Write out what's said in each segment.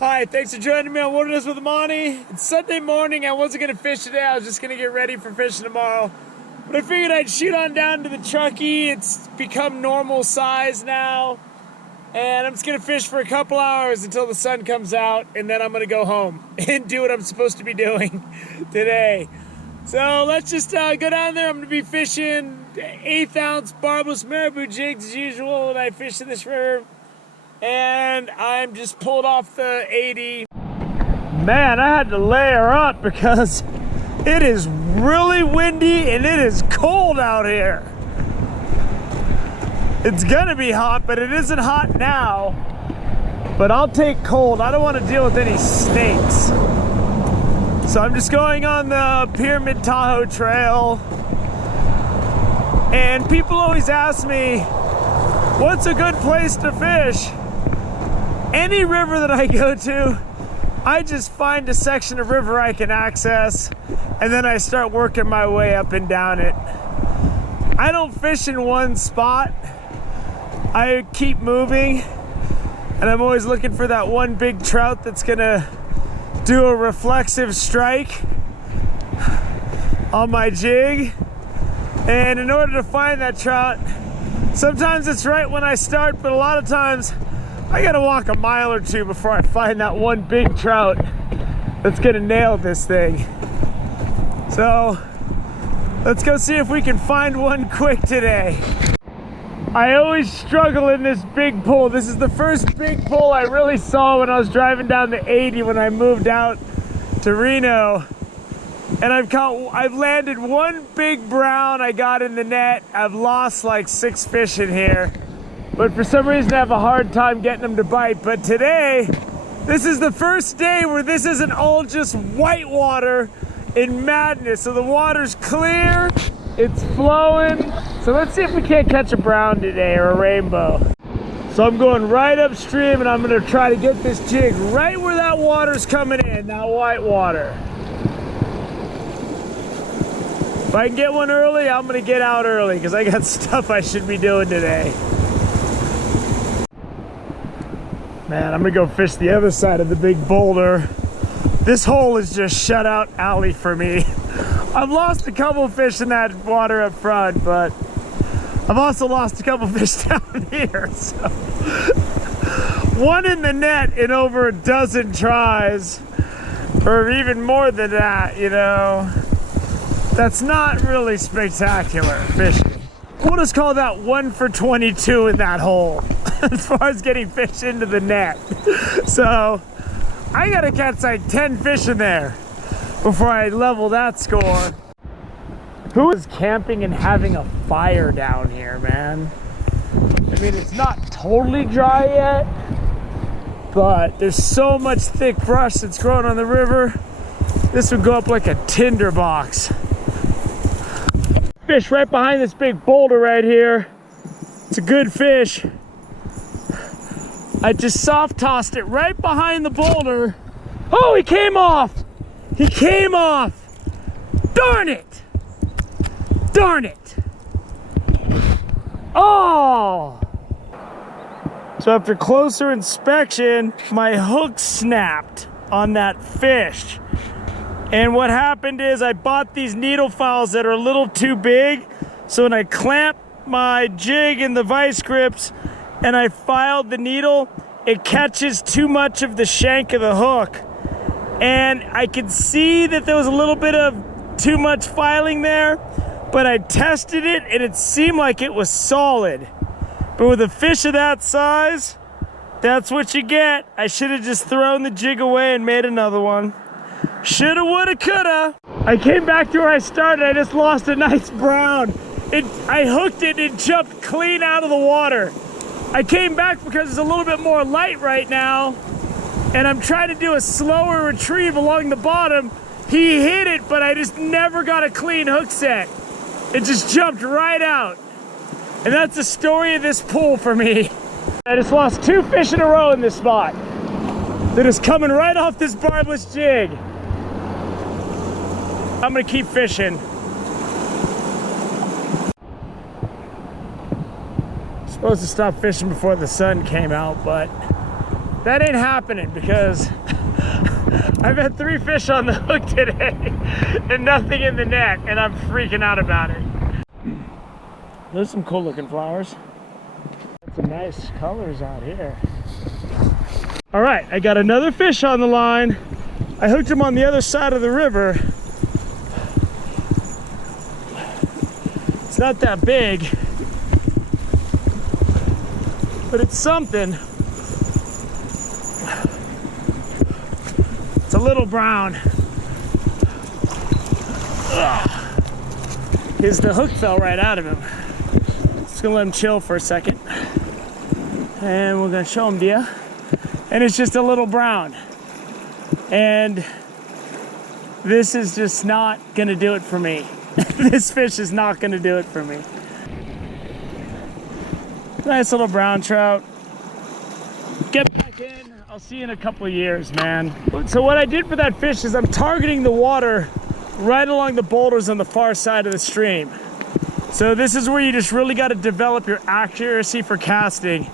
Hi, thanks for joining me on Wilderness with Monty. It's Sunday morning. I wasn't going to fish today. I was just going to get ready for fishing tomorrow. But I figured I'd shoot on down to the Truckee. It's become normal size now. And I'm just going to fish for a couple hours until the sun comes out. And then I'm going to go home and do what I'm supposed to be doing today. So let's just go down there. I'm going to be fishing 1/8 ounce barbless marabou jigs as usual when I fish in this river. And I'm just pulled off the 80. Man, I had to layer up because it is really windy and it is cold out here. It's gonna be hot, but it isn't hot now. But I'll take cold. I don't want to deal with any snakes. So I'm just going on the Pyramid Tahoe Trail. And people always ask me, what's a good place to fish? Any river that I go to, I just find a section of river I can access, and then I start working my way up and down it. I don't fish in one spot. I keep moving, and I'm always looking for that one big trout that's gonna do a reflexive strike on my jig. And in order to find that trout, sometimes it's right when I start, but a lot of times I gotta walk a mile or two before I find that one big trout that's gonna nail this thing. So let's go see if we can find one quick today. I always struggle in this big pool. This is the first big pool I really saw when I was driving down the 80 when I moved out to Reno. And I've landed one big brown I got in the net. I've lost like 6 fish in here. But for some reason I have a hard time getting them to bite. But today, this is the first day where this isn't all just white water in madness. So the water's clear, it's flowing. So let's see if we can't catch a brown today or a rainbow. So I'm going right upstream and I'm gonna try to get this jig right where that water's coming in, that white water. If I can get one early, I'm gonna get out early because I got stuff I should be doing today. Man, I'm gonna go fish the other side of the big boulder. This hole is just shut out alley for me. I've lost a couple fish in that water up front, but I've also lost a couple fish down here. So one in the net in over a dozen tries, or even more than that, you know. That's not really spectacular fishing. We'll just call that 1 for 22 in that hole as far as getting fish into the net. So I gotta catch like 10 fish in there before I level that score. Who is camping and having a fire down here, man? I mean, it's not totally dry yet, but there's so much thick brush that's growing on the river. This would go up like a tinder box. Fish right behind this big boulder right here. It's a good fish. I just soft tossed it right behind the boulder. Oh, he came off. He came off. Darn it. Darn it. Oh. So after closer inspection, my hook snapped on that fish. And what happened is I bought these needle files that are a little too big. So when I clamp my jig in the vice grips and I filed the needle, it catches too much of the shank of the hook. And I could see that there was a little bit of too much filing there, but I tested it and it seemed like it was solid. But with a fish of that size, that's what you get. I should have just thrown the jig away and made another one. Shoulda, woulda, coulda. I came back to where I started. I just lost a nice brown. I hooked it and it jumped clean out of the water. I came back because it's a little bit more light right now, and I'm trying to do a slower retrieve along the bottom. He hit it, but I just never got a clean hook set. It just jumped right out. And that's the story of this pool for me. I just lost 2 fish in a row in this spot. They're just coming right off this barbless jig. I'm gonna keep fishing. Supposed to stop fishing before the sun came out, but that ain't happening because I've had 3 fish on the hook today and nothing in the net, and I'm freaking out about it. There's some cool looking flowers. Some nice colors out here. All right, I got another fish on the line. I hooked him on the other side of the river. It's not that big, but it's something. It's a little brown. The hook fell right out of him. Just gonna let him chill for a second. And we're gonna show him to you. And it's just a little brown. And this is just not gonna do it for me. This fish is not gonna do it for me. Nice little brown trout. Get back in. I'll see you in a couple of years, man. So what I did for that fish is I'm targeting the water right along the boulders on the far side of the stream. So this is where you just really got to develop your accuracy for casting.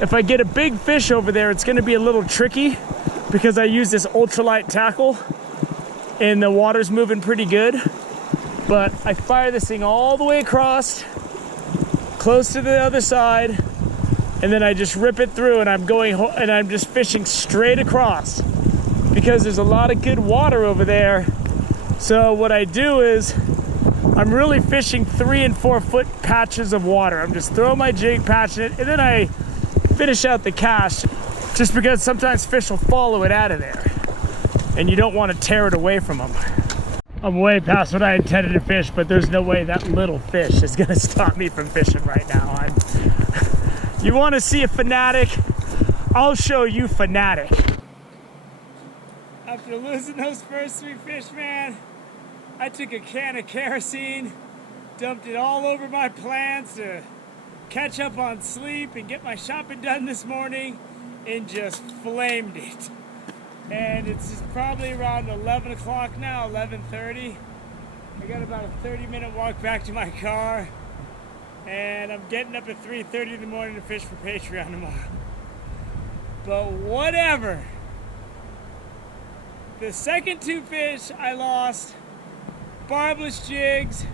If I get a big fish over there, it's going to be a little tricky because I use this ultralight tackle and the water's moving pretty good. But I fire this thing all the way across, close to the other side, and then I just rip it through, and I'm just fishing straight across because there's a lot of good water over there. So what I do is I'm really fishing 3 and 4 foot patches of water. I'm just throwing my jig, patching it, and then I finish out the cast, just because sometimes fish will follow it out of there and you don't want to tear it away from them. I'm way past what I intended to fish, but there's no way that little fish is gonna stop me from fishing right now. You want to see a fanatic? I'll show you fanatic. After losing those first 3 fish, man, I took a can of kerosene, dumped it all over my plans to catch up on sleep and get my shopping done this morning, and just flamed it. And it's probably around 11 o'clock now, 11:30. I got about a 30-minute walk back to my car, and I'm getting up at 3:30 in the morning to fish for Patreon tomorrow. But whatever. The second 2 fish I lost, barbless jigs.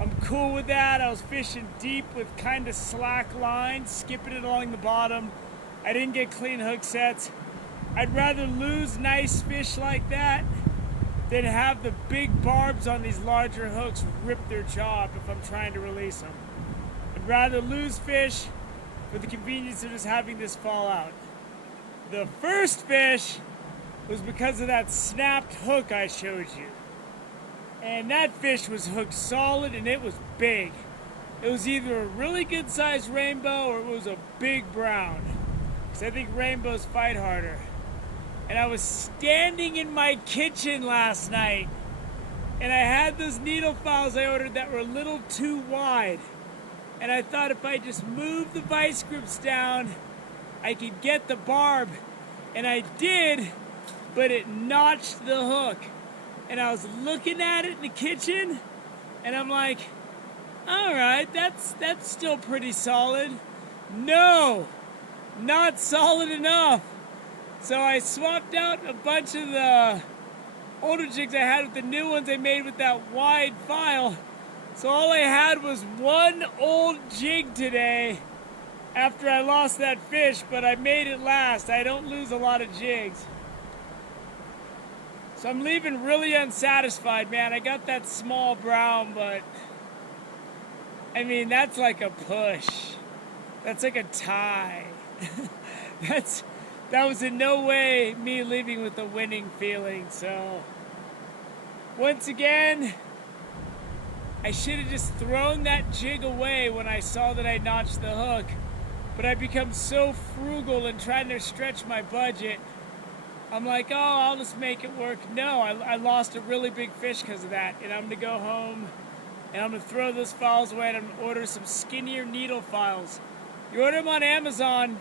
I'm cool with that. I was fishing deep with kind of slack lines, skipping it along the bottom. I didn't get clean hook sets. I'd rather lose nice fish like that than have the big barbs on these larger hooks rip their jaw up if I'm trying to release them. I'd rather lose fish for the convenience of just having this fall out. The first fish was because of that snapped hook I showed you. And that fish was hooked solid, and it was big. It was either a really good sized rainbow or it was a big brown. Because I think rainbows fight harder. And I was standing in my kitchen last night, and I had those needle files I ordered that were a little too wide. And I thought if I just moved the vice grips down, I could get the barb. And I did, but it notched the hook. And I was looking at it in the kitchen, and I'm like, all right, that's still pretty solid. No, not solid enough. So I swapped out a bunch of the older jigs I had with the new ones I made with that wide file. So all I had was one old jig today after I lost that fish, but I made it last. I don't lose a lot of jigs. So I'm leaving really unsatisfied, man. I got that small brown, but I mean, that's like a push. That's like a tie. That was in no way me leaving with a winning feeling. So once again, I should have just thrown that jig away when I saw that I notched the hook. But I become so frugal and trying to stretch my budget. I'm like, oh, I'll just make it work. No, I lost a really big fish because of that. And I'm going to go home and I'm going to throw those files away and I'm going to order some skinnier needle files. You order them on Amazon,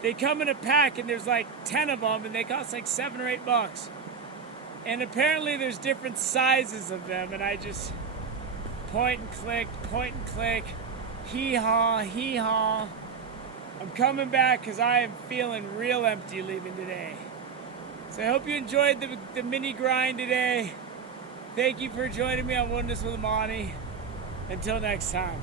they come in a pack and there's like 10 of them and they cost like $7 or $8. And apparently there's different sizes of them, and I just point and click, hee-haw, hee-haw. I'm coming back because I am feeling real empty leaving today. So I hope you enjoyed the mini grind today. Thank you for joining me on Wilderness with Amani. Until next time.